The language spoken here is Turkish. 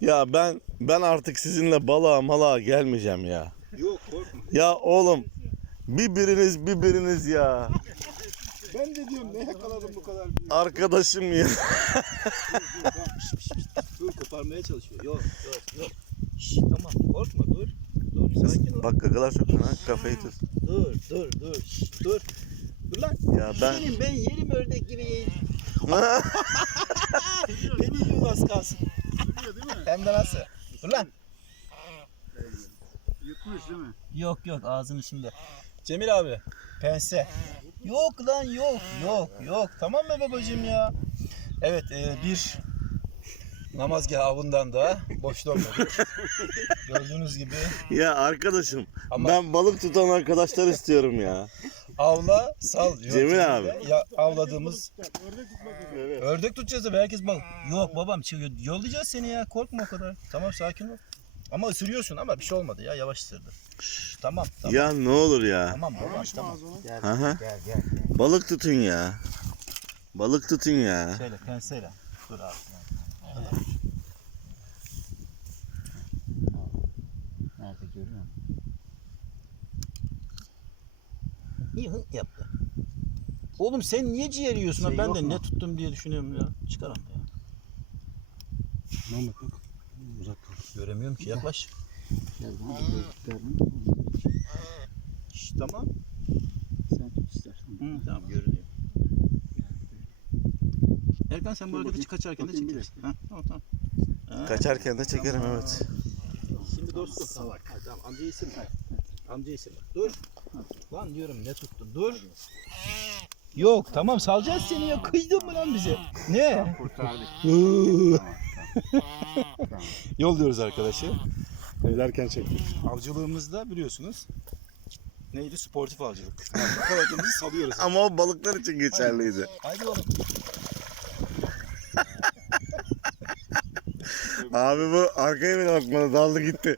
Ya ben ben artık sizinle balığa malağa gelmeyeceğim ya. Yok korkma. Ya oğlum bir biriniz bir biriniz ya. Ben de diyorum ne yakaladım bu kadar büyük. Arkadaşım ya. Dur koparmaya çalışıyor. Yok yok yok. Şşş tamam korkma dur. Dur sakin ol. Bak gagalar çok fena kafayı tut. Dur dur dur. Şşş, dur. Dur lan. Ya ben Yerim ben yerim ördek gibi yerim. Az kalsın. Hem de nasıl? Dur lan. Yutmuş değil mi? Yok yok ağzın içinde. Cemil abi pense. Yok lan yok yok yok. Tamam mı babacığım ya? Evet e, bir namazgah avından da boş olmadık. Gördüğünüz gibi ya arkadaşım Ama- ben balık tutan arkadaşlar istiyorum ya. Avla sal diyor. Cemil abi. Ya, avladığımız Ördek tutmak üzere. ördek tutacağız da herkes balık. Yok babam çı- yollayacağız seni ya korkma o kadar. Tamam sakin ol. Ama ısırıyorsun ama bir şey olmadı ya yavaş ısırdı. Şş, tamam tamam. Ya ne olur ya. Tamam babam tamam. Gel hı. gel gel. Balık tutun ya. Balık tutun ya. Şöyle penseyle. Dur abi. Nerede görüyor musun? İyi hı yaptı. Oğlum sen niye ciğer yiyorsun? ha? Şey ben de mu? ne tuttum diye düşünüyorum ya. Çıkaram ya. Mehmet bak. Uzak dur. Göremiyorum ki yaklaş. Gel. Şş, tamam. Sen tut istersen. Hı, tamam görünüyor. Erkan sen bu bakayım. kaçarken de çekersin. Ha, tamam tamam. Ha, Kaçarken de çekerim evet. Şimdi dostum. Salak. Tamam amca isim ver. Amca isim ver. Dur. Lan diyorum ne tuttun? Dur. Yok tamam salacağız seni ya. Kıydın mı lan bize? Ne? Kurtardık. Yolluyoruz arkadaşı. Ederken çektik. Avcılığımızda biliyorsunuz neydi? Sportif avcılık. Yani Yakaladığımızı salıyoruz. Ama o balıklar için geçerliydi. Haydi oğlum. Abi bu arkaya bile bakmadı daldı gitti.